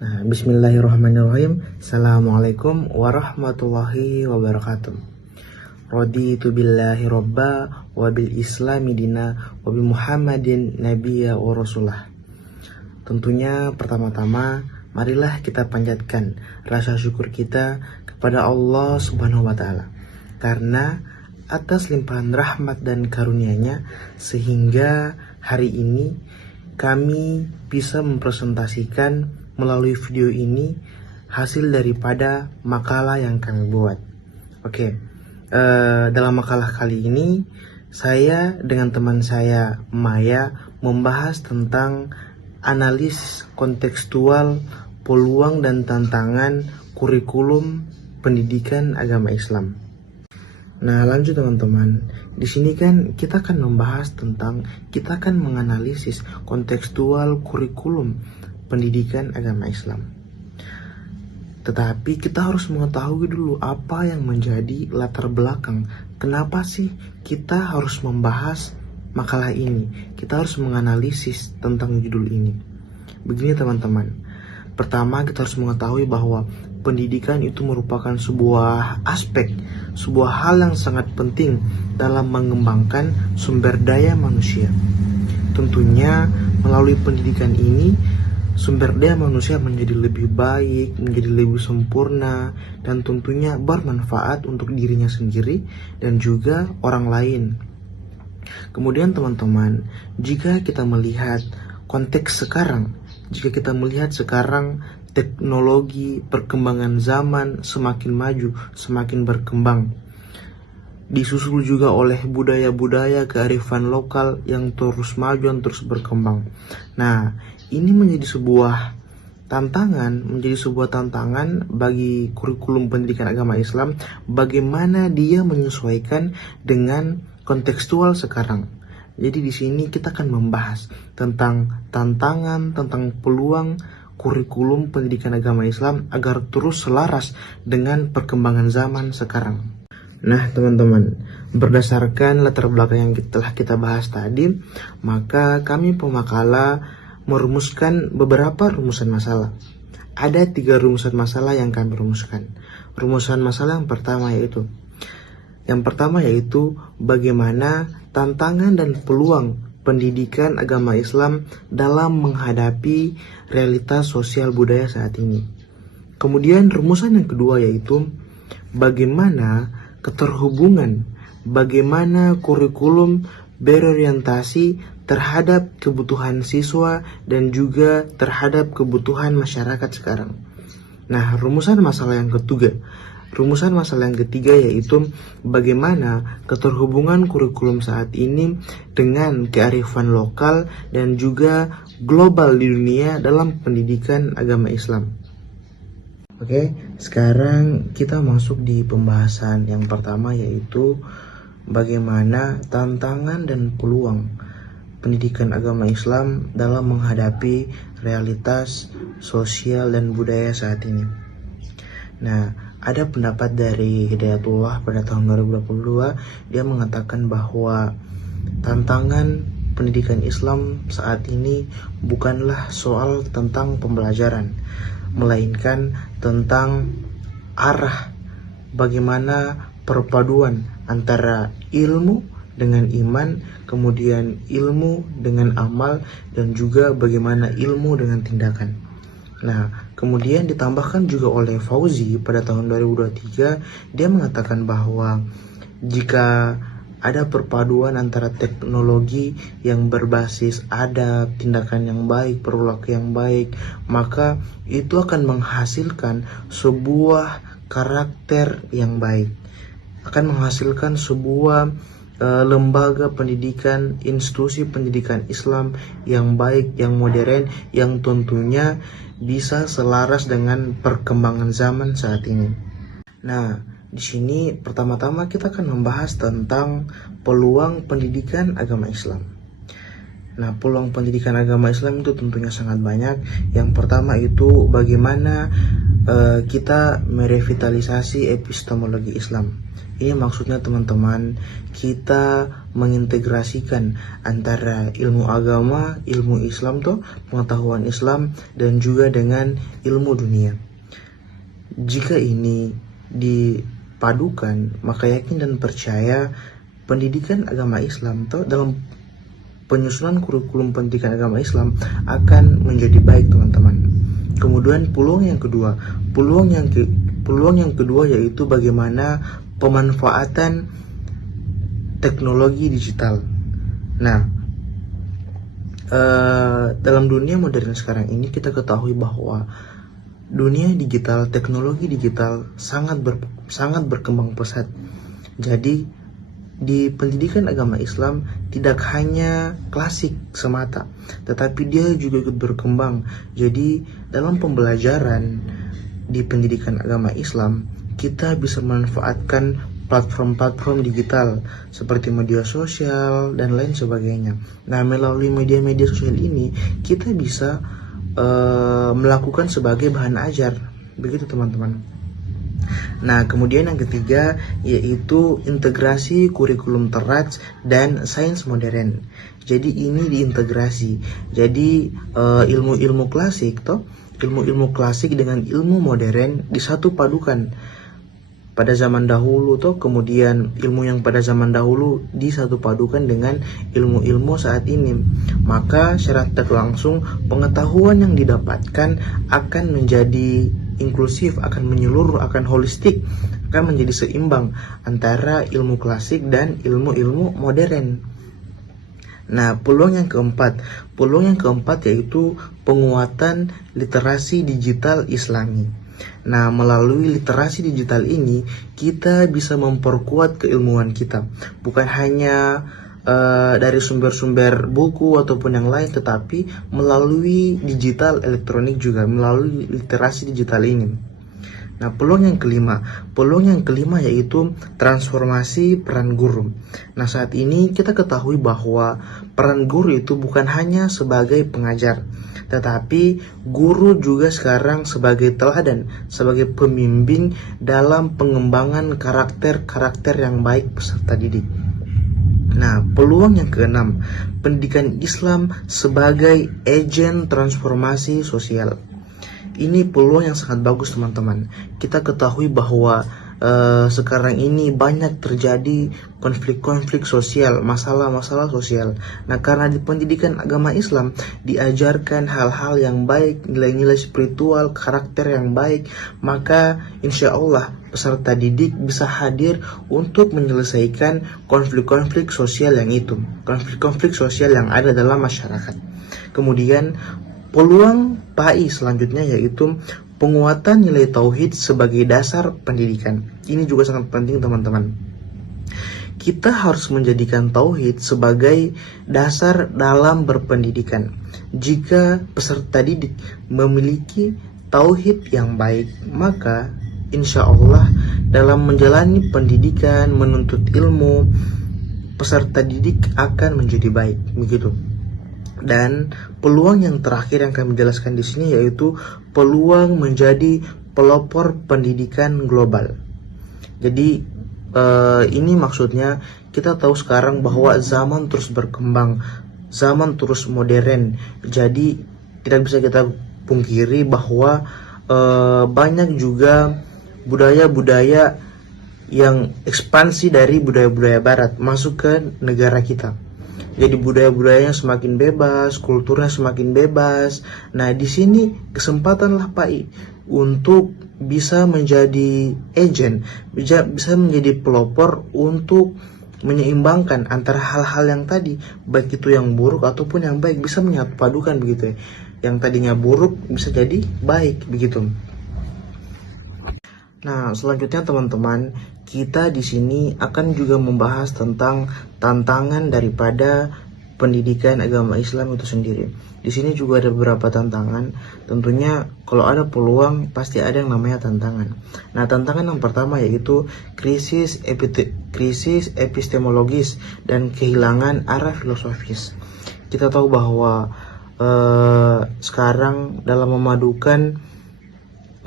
Bismillahirrahmanirrahim. Assalamualaikum warahmatullahi wabarakatuh. Raditu billahi robba wa bil islami dina wa bi Muhammadin nabiyya wa rasulah. Tentunya pertama-tama marilah kita panjatkan rasa syukur kita kepada Allah Subhanahu wa taala karena atas limpahan rahmat dan karunia-Nya sehingga hari ini kami bisa mempresentasikan melalui video ini hasil daripada makalah yang kami buat. Dalam makalah kali ini saya dengan teman saya Maya membahas tentang analisis kontekstual peluang dan tantangan kurikulum pendidikan agama Islam. Nah, lanjut teman-teman. Di sini kan kita akan membahas tentang, kita akan menganalisis kontekstual kurikulum pendidikan agama Islam. Tetapi kita harus mengetahui dulu apa yang menjadi latar belakang. Kenapa sih kita harus membahas makalah ini? Kita harus menganalisis tentang judul ini. Begini teman-teman. Pertama, kita harus mengetahui bahwa pendidikan itu merupakan sebuah aspek, sebuah hal yang sangat penting dalam mengembangkan sumber daya manusia. Tentunya melalui pendidikan ini sumber daya manusia menjadi lebih baik, menjadi lebih sempurna, dan tentunya bermanfaat untuk dirinya sendiri dan juga orang lain. Kemudian teman-teman, jika kita melihat konteks sekarang, jika kita melihat sekarang teknologi, perkembangan zaman semakin maju, semakin berkembang, disusul juga oleh budaya-budaya kearifan lokal yang terus maju dan terus berkembang. Nah, ini menjadi sebuah tantangan bagi kurikulum pendidikan agama Islam, bagaimana dia menyesuaikan dengan kontekstual sekarang. Jadi di sini kita akan membahas tentang tantangan, tentang peluang kurikulum pendidikan agama Islam agar terus selaras dengan perkembangan zaman sekarang. Nah teman-teman, berdasarkan latar belakang yang telah kita bahas tadi, maka kami pemakala merumuskan beberapa rumusan masalah. Ada 3 rumusan masalah yang kami rumuskan. Rumusan masalah yang pertama yaitu bagaimana tantangan dan peluang pendidikan agama Islam dalam menghadapi realitas sosial budaya saat ini. Kemudian rumusan yang kedua yaitu bagaimana keterhubungan, bagaimana kurikulum berorientasi terhadap kebutuhan siswa dan juga terhadap kebutuhan masyarakat sekarang. Nah, rumusan masalah yang ketiga yaitu bagaimana keterhubungan kurikulum saat ini dengan kearifan lokal dan juga global di dunia dalam pendidikan agama Islam. Sekarang kita masuk di pembahasan yang pertama yaitu bagaimana tantangan dan peluang pendidikan agama Islam dalam menghadapi realitas sosial dan budaya saat ini. Nah, ada pendapat dari Hidayatullah pada tahun 2022, dia mengatakan bahwa tantangan pendidikan Islam saat ini bukanlah soal tentang pembelajaran, melainkan tentang arah bagaimana perpaduan antara ilmu dengan iman, kemudian ilmu dengan amal, dan juga bagaimana ilmu dengan tindakan. Nah, kemudian ditambahkan juga oleh Fauzi pada tahun 2023, dia mengatakan bahwa jika ada perpaduan antara teknologi yang berbasis adab, tindakan yang baik, perilaku yang baik, maka itu akan menghasilkan sebuah karakter yang baik, akan menghasilkan sebuah lembaga pendidikan, institusi pendidikan Islam yang baik, yang modern, yang tentunya bisa selaras dengan perkembangan zaman saat ini. Nah, di sini pertama-tama kita akan membahas tentang peluang pendidikan agama Islam. Nah, peluang pendidikan agama Islam itu tentunya sangat banyak. Yang pertama itu bagaimana kita merevitalisasi epistemologi Islam. Ini maksudnya teman-teman, kita mengintegrasikan antara ilmu agama, ilmu Islam pengetahuan Islam, dan juga dengan ilmu dunia. Jika ini dipadukan, maka yakin dan percaya pendidikan agama Islam dalam penyusunan kurikulum pendidikan agama Islam akan menjadi baik, teman-teman. Kemudian peluang yang kedua yaitu bagaimana pemanfaatan teknologi digital. Nah, dalam dunia modern sekarang ini kita ketahui bahwa dunia digital, teknologi digital sangat berkembang pesat. Jadi di pendidikan agama Islam tidak hanya klasik semata, tetapi dia juga ikut berkembang. Jadi dalam pembelajaran di pendidikan agama Islam, kita bisa memanfaatkan platform-platform digital seperti media sosial dan lain sebagainya. Nah, melalui media-media sosial ini kita bisa melakukan sebagai bahan ajar, begitu teman-teman. Nah, kemudian yang ketiga yaitu integrasi kurikulum teraj dan sains modern. Jadi ini diintegrasi. Jadi ilmu-ilmu klasik dengan ilmu modern disatu padukan pada zaman dahulu kemudian ilmu yang pada zaman dahulu disatu padukan dengan ilmu-ilmu saat ini. Maka secara tidak langsung pengetahuan yang didapatkan akan menjadi inklusif, akan menyeluruh, akan holistik, akan menjadi seimbang antara ilmu klasik dan ilmu-ilmu modern. Nah, peluang yang keempat yaitu penguatan literasi digital Islami. Nah, melalui literasi digital ini kita bisa memperkuat keilmuan kita, bukan hanya dari sumber-sumber buku ataupun yang lain, tetapi melalui digital elektronik juga, melalui literasi digital ini. Nah, peluang yang kelima yaitu transformasi peran guru. Nah, saat ini kita ketahui bahwa peran guru itu bukan hanya sebagai pengajar, tetapi guru juga sekarang sebagai teladan, sebagai pembimbing dalam pengembangan karakter yang baik peserta didik. Nah, peluang yang keenam, pendidikan Islam sebagai agen transformasi sosial. Ini peluang yang sangat bagus, teman-teman. Kita ketahui bahwa sekarang ini banyak terjadi konflik-konflik sosial, masalah-masalah sosial. Nah, karena di pendidikan agama Islam diajarkan hal-hal yang baik, nilai-nilai spiritual, karakter yang baik, maka insya Allah peserta didik bisa hadir untuk menyelesaikan konflik-konflik sosial yang ada dalam masyarakat. Kemudian peluang PAI selanjutnya yaitu penguatan nilai tauhid sebagai dasar pendidikan. Ini juga sangat penting, teman-teman. Kita harus menjadikan tauhid sebagai dasar dalam berpendidikan. Jika peserta didik memiliki tauhid yang baik, maka insya Allah dalam menjalani pendidikan, menuntut ilmu, peserta didik akan menjadi baik, begitu. Dan peluang yang terakhir yang kami jelaskan di sini yaitu peluang menjadi pelopor pendidikan global. Jadi ini maksudnya kita tahu sekarang bahwa zaman terus berkembang, zaman terus modern. Jadi tidak bisa kita pungkiri bahwa banyak juga budaya-budaya yang ekspansi dari budaya-budaya barat masuk ke negara kita. Jadi budaya-budayanya semakin bebas, kulturnya semakin bebas. Nah, di sini kesempatanlah PAI untuk bisa menjadi agent, bisa menjadi pelopor untuk menyeimbangkan antara hal-hal yang tadi, baik itu yang buruk ataupun yang baik, bisa menyatu padukan begitu ya. Yang tadinya buruk bisa jadi baik begitu. Nah, selanjutnya teman-teman, kita di sini akan juga membahas tentang tantangan daripada pendidikan agama Islam itu sendiri. Di sini juga ada beberapa tantangan. Tentunya kalau ada peluang pasti ada yang namanya tantangan. Nah, tantangan yang pertama yaitu krisis epistemologis dan kehilangan arah filosofis. Kita tahu bahwa sekarang dalam memadukan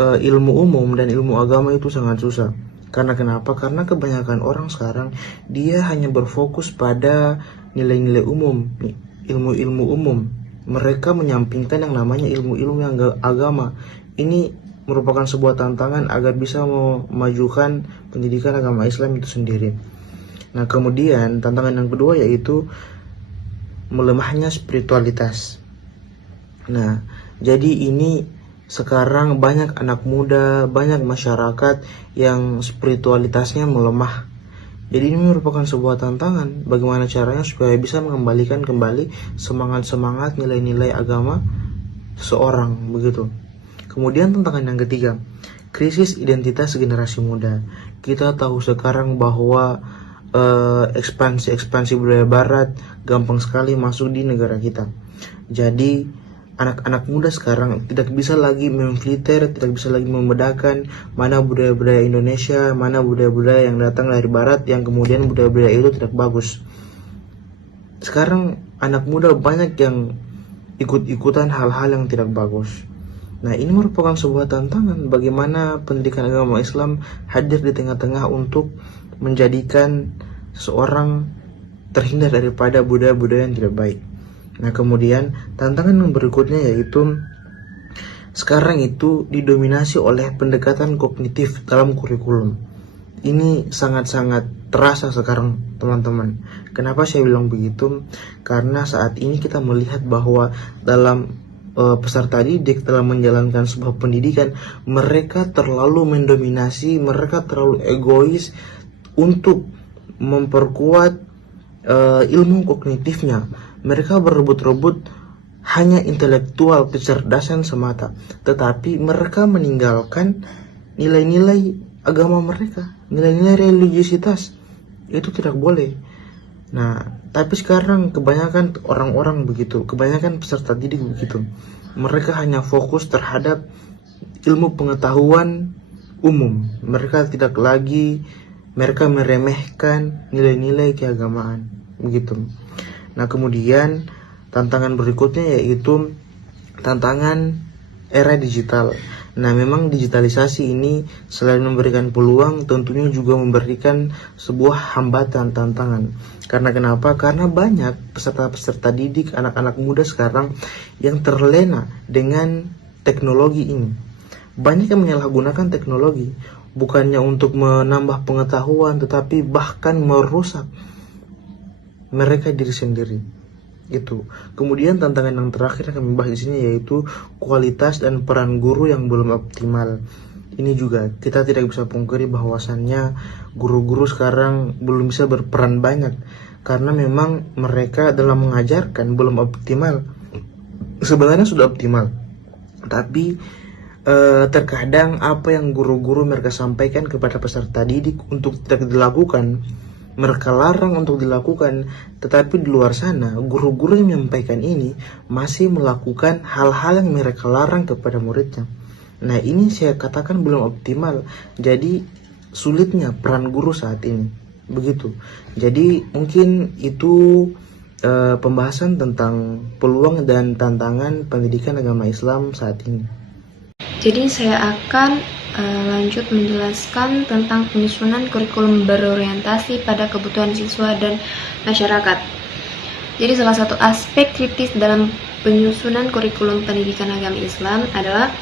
ilmu umum dan ilmu agama itu sangat susah. Karena kenapa? Karena kebanyakan orang sekarang dia hanya berfokus pada nilai-nilai umum, ilmu-ilmu umum. Mereka menyampingkan yang namanya ilmu-ilmu yang agama. Ini merupakan sebuah tantangan agar bisa memajukan pendidikan agama Islam itu sendiri. Nah, kemudian tantangan yang kedua yaitu melemahnya spiritualitas. Nah, jadi ini sekarang banyak anak muda, banyak masyarakat yang spiritualitasnya melemah. Jadi ini merupakan sebuah tantangan bagaimana caranya supaya bisa mengembalikan kembali semangat-semangat nilai-nilai agama seseorang, begitu. Kemudian tantangan yang ketiga, krisis identitas generasi muda. Kita tahu sekarang bahwa ekspansi budaya barat gampang sekali masuk di negara kita. Jadi anak-anak muda sekarang tidak bisa lagi memfilter, tidak bisa lagi membedakan mana budaya-budaya Indonesia, mana budaya-budaya yang datang dari barat yang kemudian budaya-budaya itu tidak bagus. Sekarang anak muda banyak yang ikut-ikutan hal-hal yang tidak bagus. Nah, ini merupakan sebuah tantangan bagaimana pendidikan agama Islam hadir di tengah-tengah untuk menjadikan seseorang terhindar daripada budaya-budaya yang tidak baik. Nah, kemudian tantangan yang berikutnya yaitu sekarang itu didominasi oleh pendekatan kognitif dalam kurikulum. Ini sangat-sangat terasa sekarang, teman-teman. Kenapa saya bilang begitu? Karena saat ini kita melihat bahwa dalam peserta didik dalam menjalankan sebuah pendidikan, mereka terlalu mendominasi, mereka terlalu egois untuk memperkuat ilmu kognitifnya. Mereka berebut-rebut hanya intelektual, kecerdasan semata, tetapi mereka meninggalkan nilai-nilai agama mereka, nilai-nilai religiositas. Itu tidak boleh. Nah, tapi sekarang kebanyakan orang-orang begitu, kebanyakan peserta didik begitu. Mereka hanya fokus terhadap ilmu pengetahuan umum. Mereka meremehkan nilai-nilai keagamaan, begitu. Nah, kemudian tantangan berikutnya yaitu tantangan era digital. Nah, memang digitalisasi ini selain memberikan peluang, tentunya juga memberikan sebuah hambatan, tantangan. Karena kenapa? Karena banyak peserta-peserta didik, anak-anak muda sekarang yang terlena dengan teknologi ini. Banyak yang menyalahgunakan teknologi, bukannya untuk menambah pengetahuan, tetapi bahkan merusak mereka diri sendiri. Itu. Kemudian tantangan yang terakhir yang kami bahas di sini yaitu kualitas dan peran guru yang belum optimal. Ini juga kita tidak bisa pungkiri bahwasannya guru-guru sekarang belum bisa berperan banyak karena memang mereka dalam mengajarkan belum optimal. Sebenarnya sudah optimal, tapi terkadang apa yang guru-guru mereka sampaikan kepada peserta didik untuk tidak dilakukan, mereka larang untuk dilakukan, tetapi di luar sana guru-guru yang menyampaikan ini masih melakukan hal-hal yang mereka larang kepada muridnya. Nah, ini saya katakan belum optimal. Jadi sulitnya peran guru saat ini, begitu. Jadi mungkin itu pembahasan tentang peluang dan tantangan pendidikan agama Islam saat ini. Jadi saya akan lanjut menjelaskan tentang penyusunan kurikulum berorientasi pada kebutuhan siswa dan masyarakat. Jadi salah satu aspek kritis dalam penyusunan kurikulum pendidikan agama Islam adalah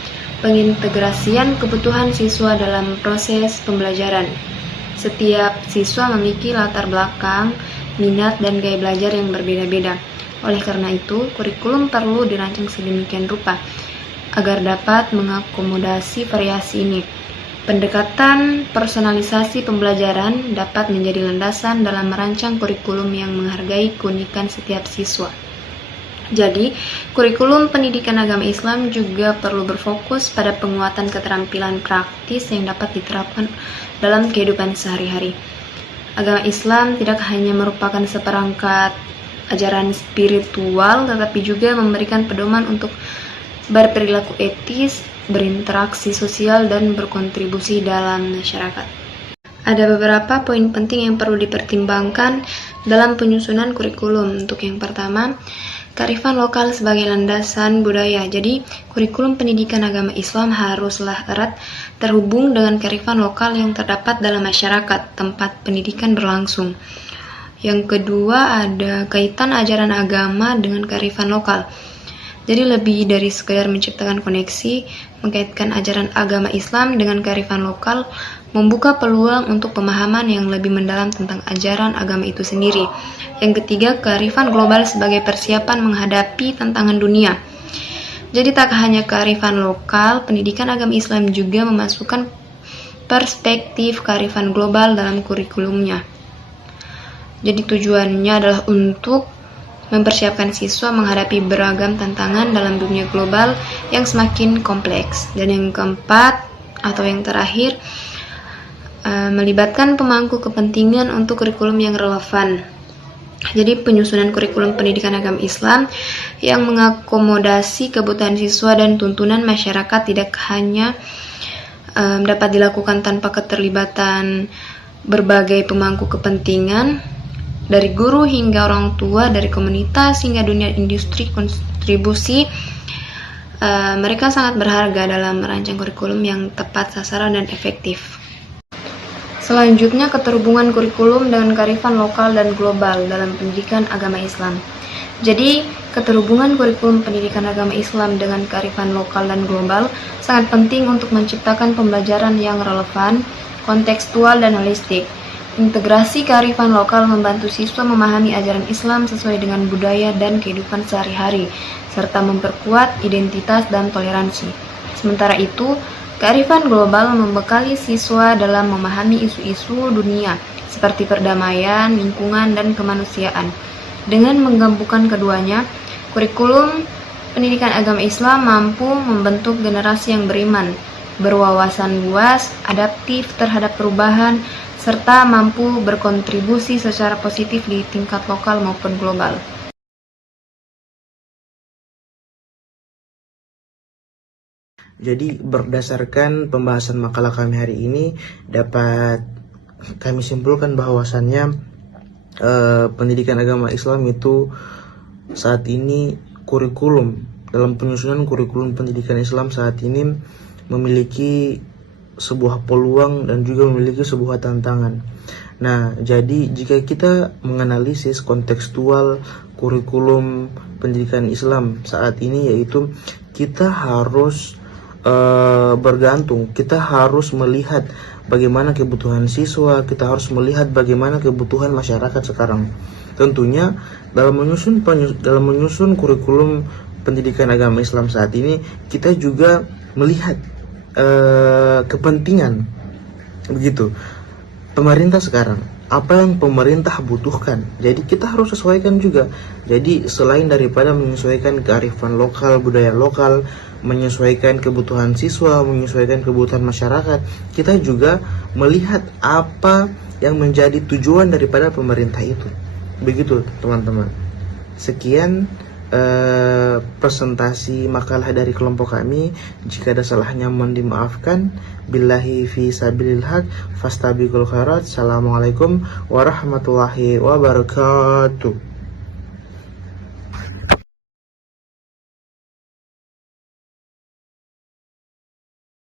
pengintegrasian kebutuhan siswa dalam proses pembelajaran. Setiap siswa memiliki latar belakang, minat, dan gaya belajar yang berbeda-beda. Oleh karena itu, kurikulum perlu dirancang sedemikian rupa agar dapat mengakomodasi variasi ini. Pendekatan personalisasi pembelajaran dapat menjadi landasan dalam merancang kurikulum yang menghargai keunikan setiap siswa. Jadi, kurikulum pendidikan agama Islam juga perlu berfokus pada penguatan keterampilan praktis yang dapat diterapkan dalam kehidupan sehari-hari. Agama Islam tidak hanya merupakan seperangkat ajaran spiritual, tetapi juga memberikan pedoman untuk berperilaku etis, berinteraksi sosial, dan berkontribusi dalam masyarakat. Ada beberapa poin penting yang perlu dipertimbangkan dalam penyusunan kurikulum. Untuk yang pertama, kearifan lokal sebagai landasan budaya. Jadi, kurikulum pendidikan agama Islam haruslah erat terhubung dengan kearifan lokal yang terdapat dalam masyarakat tempat pendidikan berlangsung. Yang kedua, ada kaitan ajaran agama dengan kearifan lokal. Jadi lebih dari sekedar menciptakan koneksi, mengkaitkan ajaran agama Islam dengan kearifan lokal, membuka peluang untuk pemahaman yang lebih mendalam tentang ajaran agama itu sendiri. Yang ketiga, kearifan global sebagai persiapan menghadapi tantangan dunia. Jadi tak hanya kearifan lokal, pendidikan agama Islam juga memasukkan perspektif kearifan global dalam kurikulumnya. Jadi tujuannya adalah untuk mempersiapkan siswa menghadapi beragam tantangan dalam dunia global yang semakin kompleks. Dan yang keempat atau yang terakhir, melibatkan pemangku kepentingan untuk kurikulum yang relevan. Jadi penyusunan kurikulum pendidikan agama Islam yang mengakomodasi kebutuhan siswa dan tuntunan masyarakat tidak hanya dapat dilakukan tanpa keterlibatan berbagai pemangku kepentingan, dari guru hingga orang tua, dari komunitas hingga dunia industri kontribusi. Mereka sangat berharga dalam merancang kurikulum yang tepat sasaran dan efektif. Selanjutnya, keterhubungan kurikulum dengan kearifan lokal dan global dalam pendidikan agama Islam. Jadi, keterhubungan kurikulum pendidikan agama Islam dengan kearifan lokal dan global sangat penting untuk menciptakan pembelajaran yang relevan, kontekstual, dan holistik. Integrasi kearifan lokal membantu siswa memahami ajaran Islam sesuai dengan budaya dan kehidupan sehari-hari, serta memperkuat identitas dan toleransi. Sementara itu, kearifan global membekali siswa dalam memahami isu-isu dunia, seperti perdamaian, lingkungan, dan kemanusiaan. Dengan menggabungkan keduanya, kurikulum pendidikan agama Islam mampu membentuk generasi yang beriman, berwawasan luas, adaptif terhadap perubahan, serta mampu berkontribusi secara positif di tingkat lokal maupun global. Jadi berdasarkan pembahasan makalah kami hari ini, dapat kami simpulkan bahwasannya pendidikan agama Islam itu saat ini dalam penyusunan kurikulum pendidikan Islam saat ini memiliki sebuah peluang dan juga memiliki sebuah tantangan. Nah, jadi jika kita menganalisis kontekstual kurikulum pendidikan Islam saat ini, yaitu kita harus bergantung, kita harus melihat bagaimana kebutuhan siswa, kita harus melihat bagaimana kebutuhan masyarakat sekarang. Tentunya dalam menyusun kurikulum pendidikan agama Islam saat ini, kita juga melihat kepentingan begitu pemerintah sekarang, apa yang pemerintah butuhkan. Jadi kita harus sesuaikan juga. Jadi selain daripada menyesuaikan kearifan lokal, budaya lokal, menyesuaikan kebutuhan siswa, menyesuaikan kebutuhan masyarakat, kita juga melihat apa yang menjadi tujuan daripada pemerintah itu. Begitu teman-teman. Sekian presentasi makalah dari kelompok kami. Jika ada salahnya mohon dimaafkan. Billahi fi sabilil haq fastabiqul khairat. Assalamualaikum warahmatullahi wabarakatuh.